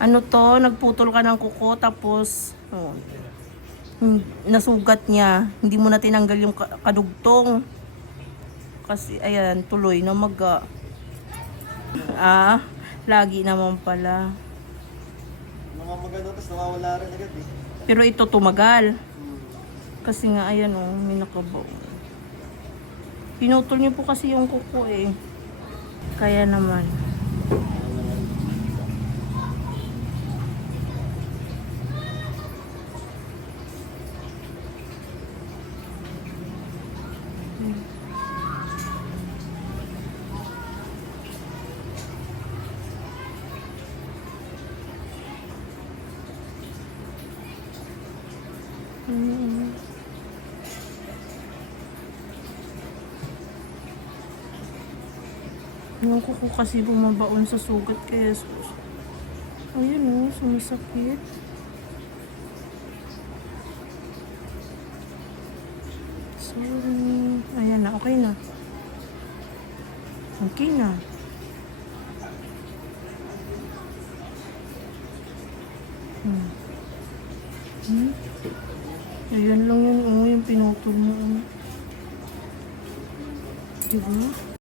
Ano to, nagputol ka ng kuko tapos nasugat niya. Hindi mo na tinanggal yung kadugtong. Kasi ayan, tuloy na maga. Lagi naman pala. Mga magano, tapos nawawala rin agad eh. Pero ito tumagal. Kasi nga ayan may nakabaw. Pinutol niyo po kasi yung kuko eh. Kaya naman. Yung kuko kasi bumabaon sa sugat kaya ayun sumasakit. Sorry. Ayan na, okay na. Okay na. Ayan lang yun, yung pinutol mo. Diba?